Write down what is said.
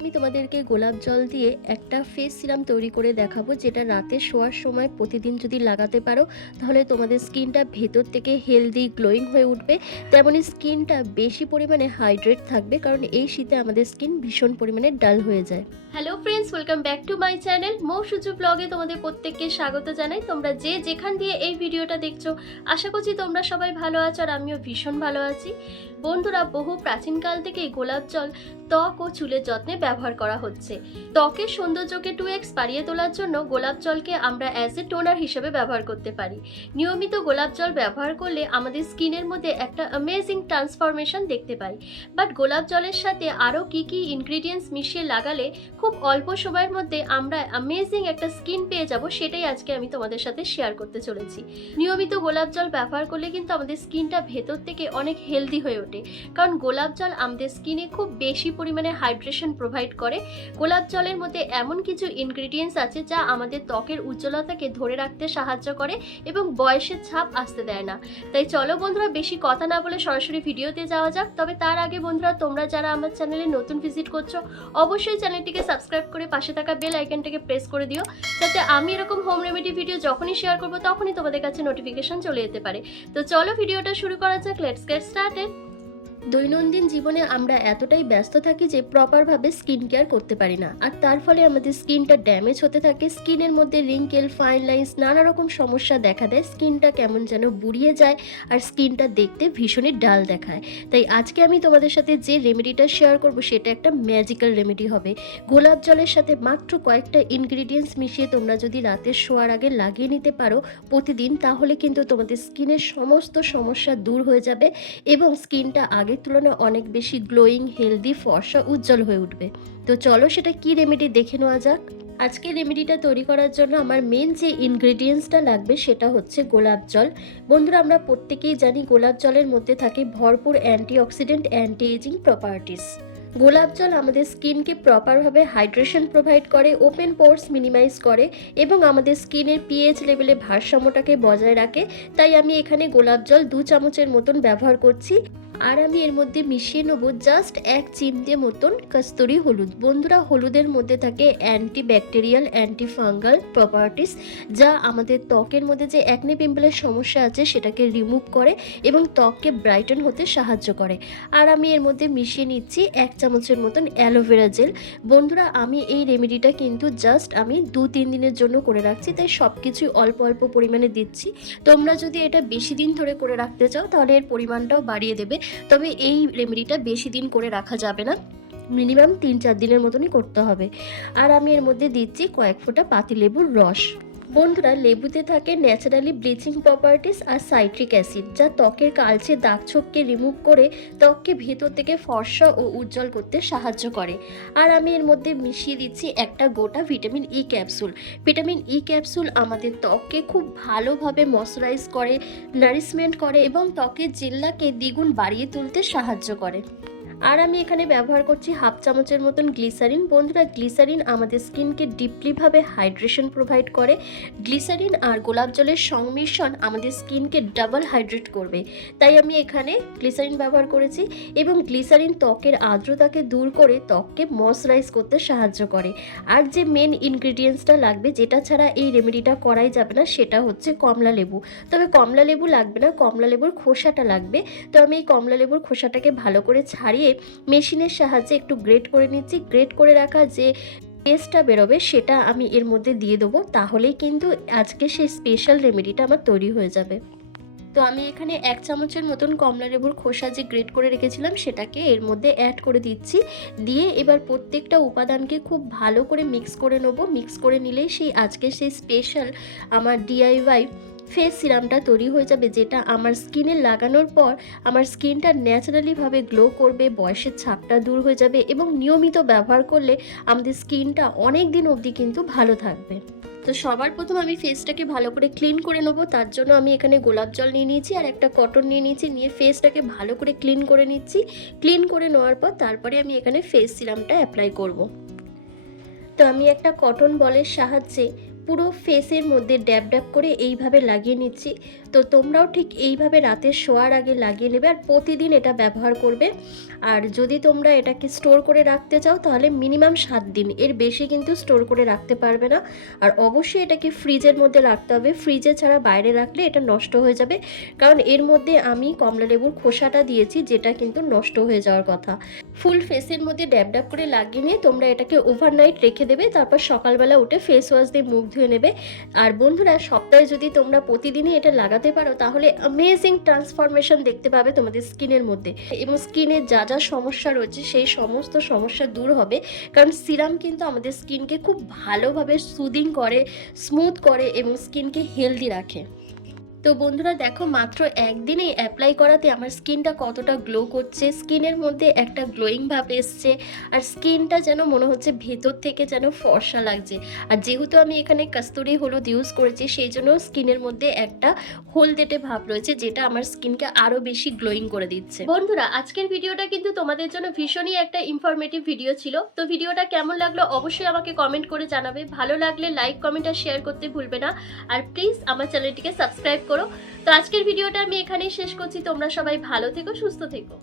আমি তোমাদেরকে গোলাপ জল দিয়ে একটা ফেস সিরাম তৈরি করে দেখাবো, যেটা রাতে শোয়ার সময় প্রতিদিন যদি লাগাতে পারো, তাহলে তোমাদের স্কিনটা ভেতর থেকে হেলদি গ্লোয়িং হয়ে উঠবে। তেমনই স্কিনটা বেশি পরিমাণে হাইড্রেট থাকবে, কারণ এই শীতে আমাদের স্কিন ভীষণ পরিমাণে ডাল হয়ে যায়। Hello friends welcome back to my channel Mou Suju ব্লগে তোমাদের প্রত্যেককে স্বাগত জানাই। তোমরা যে যেখান দিয়ে এই ভিডিওটা দেখছ, আশা করছি তোমরা সবাই ভালো আছো আর আমিও ভীষণ ভালো আছি। বন্ধুরা, বহু প্রাচীনকাল থেকেই গোলাপ জল ত্বক ও চুলের যত্নে ব্যবহার করা হচ্ছে। ত্বকের সৌন্দর্যকে টু এক্স বাড়িয়ে তোলার জন্য গোলাপ জলকে আমরা অ্যাজ এ টোনার হিসেবে ব্যবহার করতে পারি। নিয়মিত গোলাপ জল ব্যবহার করলে আমাদের স্কিনের মধ্যে একটা অ্যামেজিং ট্রান্সফরমেশন দেখতে পাই। বাট গোলাপ জলের সাথে আরও কী কী ইনগ্রিডিয়েন্টস মিশিয়ে লাগালে খুব অল্প সময়ের মধ্যে আমরা অ্যামেজিং একটা স্কিন পেয়ে যাব সেটাই আজকে আমি তোমাদের সাথে শেয়ার করতে চলেছি। নিয়মিত গোলাপ জল ব্যবহার করলে কিন্তু আমাদের স্কিনটা ভেতর থেকে অনেক হেলদি হয়ে ওঠে। কারণ গোলাপ জল আমাদের স্কিনে খুব বেশি পরিমাণে হাইড্রেশন প্রোভাইড করে। গোলাপ জলের মধ্যে এমন কিছু ইনগ্রিডিয়েন্টস আছে যা আমাদের ত্বকের উজ্জ্বলতাকে ধরে রাখতে সাহায্য করে এবং বয়সের ছাপ আসতে দেয় না। তাই চলো বন্ধুরা, বেশি কথা না বলে সরাসরি ভিডিওতে যাওয়া যাক। তবে তার আগে বন্ধুরা, তোমরা যারা আমার চ্যানেলে নতুন ভিজিট করছ, অবশ্যই চ্যানেলটিকে সাবস্ক্রাইব করে পাশে থাকা বেল আইকনটাকে প্রেস করে দিও। যাতে আমি এরকম হোম রেমেডি ভিডিও যখনই শেয়ার করব, তখনই তোমাদের কাছে নোটিফিকেশন চলে যেতে পারে। তো চলো ভিডিওটা শুরু করা যাক। লেটস গেট স্টার্টেড দৈনন্দিন জীবনে আমরা এতটাই ব্যস্ত থাকি যে প্রপারভাবে স্কিন কেয়ার করতে পারি না। আর তার ফলে আমাদের স্কিনটা ড্যামেজ হতে থাকে, স্কিনের মধ্যে রিঙ্কেল ফাইন লাইন্স নানা রকম সমস্যা দেখা দেয়, স্কিনটা কেমন যেন বুড়িয়ে যায় আর স্কিনটা দেখতে ভীষণই ডাল দেখায়। তাই আজকে আমি তোমাদের সাথে যে রেমেডিটা শেয়ার করব সেটা একটা ম্যাজিক্যাল রেমেডি হবে। গোলাপ জলের সাথে মাত্র কয়েকটা ইনগ্রিডিয়েন্টস মিশিয়ে তোমরা যদি রাতে শোয়ার আগে লাগিয়ে নিতে পারো প্রতিদিন, তাহলে কিন্তু তোমাদের স্কিনের সমস্ত সমস্যা দূর হয়ে যাবে এবং স্কিনটা আগের তুলনায় অনেক বেশি গ্লোয়িং হেলদি ফর্সা, উজ্জ্বল হয়ে উঠবে। তো চলো সেটা কি রেমেডি দেখে নেওয়া যাক। আজকে রেমেডিটা তৈরি করার জন্য আমার মেন যে ইনগ্রেডিয়েন্টসটা লাগবে সেটা হচ্ছে গোলাপ জল। বন্ধুরা, আমরা প্রত্যেকেই জানি গোলাপ জলের মধ্যে থাকে ভরপুর অ্যান্টিঅক্সিডেন্ট অ্যান্টি এজিং প্রপার্টিস গোলাপ জল আমাদের স্কিনকে প্রপারভাবে হাইড্রেশন প্রোভাইড করে ওপেন পোর্স মিনিমাইজ করে এবং আমাদের স্কিনের পিএইচ লেভেলে ভারসাম্যটাকে বজায় রাখে। তাই আমি এখানে গোলাপ জল দু চামচের মতন ব্যবহার করছি। আর আমি এর মধ্যে মিশিয়ে নেব জাস্ট এক চিমটে মতন কস্তুরি হলুদ। বন্ধুরা, হলুদের মধ্যে থাকে anti bacterial anti fungal properties যা আমাদের ত্বকের মধ্যে যে অ্যাকনে পিম্পলের সমস্যা আছে, সেটাকে রিমুভ করে এবং ত্বককে ব্রাইটন হতে সাহায্য করে। আর আমি এর মধ্যে মিশিয়ে নিচ্ছি এক চামচের মতন অ্যালোভেরা জেল বন্ধুরা, আমি এই রেমেডিটা কিন্তু জাস্ট আমি দু তিন দিনের জন্য করে রাখছি, তাই সব কিছুই অল্প অল্প পরিমাণে দিচ্ছি। তোমরা যদি এটা বেশি দিন ধরে করে রাখতে চাও, তাহলে এর পরিমাণটাও বাড়িয়ে দেবে। তবে এই রেমেডিটা বেশি দিন করে রাখা যাবে না। মিনিমাম তিন চার দিনের মতনই করতে হবে। আর আমি এর মধ্যে দিচ্ছি কয়েক ফোঁটা পাতিলেবুর রস। বন্ধুরা, লেবুতে থাকে ন্যাচারালি ব্লিচিং প্রপার্টিস আর সাইট্রিক অ্যাসিড, যা ত্বকের কালচে দাগ ছোপকে রিমুভ করে ত্বককে ভেতর থেকে ফর্সা ও উজ্জ্বল করতে সাহায্য করে। আর আমি এর মধ্যে মিশিয়ে দিচ্ছি একটা গোটা vitamin E capsule vitamin E capsule আমাদের ত্বককে খুব ভালোভাবে ময়শ্চারাইজ করে নারিশমেন্ট করে এবং ত্বকের জেল্লাকে দ্বিগুণ বাড়িয়ে তুলতে সাহায্য করে। আর আমি এখানে ব্যবহার করছি হাফ চামচের মতন গ্লিসারিন। বন্ধুরা, গ্লিসারিন আমাদের স্কিনকে ডিপলিভাবে হাইড্রেশন প্রোভাইড করে। গ্লিসারিন আর গোলাপ জলের সংমিশ্রণ আমাদের স্কিনকে ডাবল হাইড্রেট করবে। তাই আমি এখানে গ্লিসারিন ব্যবহার করেছি এবং গ্লিসারিন ত্বকের আর্দ্রতাকে দূর করে ত্বককে ময়শ্চারাইজ করতে সাহায্য করে। আর যে মেন ইনগ্রিডিয়েন্টসটা লাগবে, যেটা ছাড়া এই রেমেডিটা করাই যাবে না, সেটা হচ্ছে কমলা লেবু। তবে কমলা লেবু লাগবে না, কমলা লেবুর খোসাটা লাগবে। তো আমি এই কমলা লেবুর খোসাটাকে ভালো করে ছাড়িয়ে মেশিনের সাহায্যে একটু গ্রেট করে নিচ্ছি। গ্রেট করে রাখা যে পেস্টটা বেরোবে সেটা আমি এর মধ্যে দিয়ে দেবো, তাহলেই কিন্তু আজকে সেই স্পেশাল রেমেডিটা আমার তৈরি হয়ে যাবে। তো আমি এখানে এক চামচের মতন কমলা লেবুর খোসা যে গ্রেট করে রেখেছিলাম সেটাকে এর মধ্যে অ্যাড করে দিচ্ছি। দিয়ে এবার প্রত্যেকটা উপাদানকে খুব ভালো করে মিক্স করে নেব। মিক্স করে নিলেই সেই আজকে সেই স্পেশাল আমার ডিআইওয়াই ফেস সিরামটা তৈরি হয়ে যাবে, যেটা আমার স্কিনে লাগানোর পর আমার স্কিনটা ন্যাচারালিভাবে গ্লো করবে, বয়সের ছাপটা দূর হয়ে যাবে এবং নিয়মিত ব্যবহার করলে আমাদের স্কিনটা অনেক দিন অবধি কিন্তু ভালো থাকবে তো সবার প্রথম আমি ফেসটাকে ভালো করে ক্লিন করে নেব, তার জন্য আমি এখানে গোলাপ জল নিয়ে নিয়েছি আর একটা কটন নিয়ে নিয়েছি, নিয়ে ফেসটাকে ভালো করে ক্লিন করে নিচ্ছি ক্লিন করে নেওয়ার পর তারপরে আমি এখানে ফেস সিরামটা অ্যাপ্লাই করব। তো আমি একটা কটন বলের সাহায্যে পুরো ফেসের মধ্যে ড্যাব ড্যাব করে এইভাবে লাগিয়ে নিচ্ছি। তো তোমরাও ঠিক এইভাবে রাতে শোয়ার আগে লাগিয়ে নেবে আর প্রতিদিন এটা ব্যবহার করবে। আর যদি তোমরা এটাকে স্টোর করে রাখতে চাও, তাহলে মিনিমাম সাত দিন। এর বেশি কিন্তু স্টোর করে রাখতে পারবে না। আর অবশ্যই এটাকে ফ্রিজের মধ্যে রাখতে হবে। ফ্রিজে ছাড়া বাইরে রাখলে এটা নষ্ট হয়ে যাবে। কারণ এর মধ্যে আমি কমলা লেবুর খোসাটা দিয়েছি, যেটা কিন্তু নষ্ট হয়ে যাওয়ার কথা। ফুল ফেসের মধ্যে ড্যাব ড্যাব করে লাগিয়ে নিয়ে তোমরা এটাকে ওভারনাইট রেখে দেবে। তারপর সকালবেলা উঠে ফেস ওয়াশ দিয়ে মুখ ধুয়ে নেবে। আর বন্ধুরা, সপ্তাহে যদি তোমরা প্রতিদিনই এটা লাগাতে পারো, তাহলে অ্যামেজিং ট্রান্সফরমেশন দেখতে পাবে তোমাদের স্কিনের মধ্যে। এবং স্কিনের যা যা সমস্যা রয়েছে, সেই সমস্ত সমস্যা দূর হবে। কারণ সিরাম কিন্তু আমাদের স্কিনকে খুব ভালোভাবে সুদিং করে স্মুথ করে এবং স্কিনকে হেলদি রাখে। তো বন্ধুরা দেখো, মাত্র একদিনেই অ্যাপ্লাই করাতে আমার স্কিনটা কতটা গ্লো করছে। স্কিনের মধ্যে একটা গ্লোয়িং ভাব এসছে আর স্কিনটা যেন মনে হচ্ছে ভেতর থেকে যেন ফর্সা লাগছে। আর যেহেতু আমি এখানে কাস্তুরি হলুদ ইউজ করেছি, সেই জন্য স্কিনের মধ্যে একটা হলদেটে ভাব রয়েছে, যেটা আমার স্কিনকে আরও বেশি গ্লোয়িং করে দিচ্ছে। বন্ধুরা, আজকের ভিডিওটা কিন্তু তোমাদের জন্য ভীষণই একটা ইনফরমেটিভ ভিডিও ছিল। তো ভিডিওটা কেমন লাগল অবশ্যই আমাকে কমেন্ট করে জানাবে। ভালো লাগলে লাইক কমেন্ট আর শেয়ার করতে ভুলবে না। আর প্লিজ আমার চ্যানেলটিকে সাবস্ক্রাইব করো। তো আজকের ভিডিওটা আমি এখানেই শেষ করছি। তোমরা সবাই ভালো থেকো সুস্থ থেকো।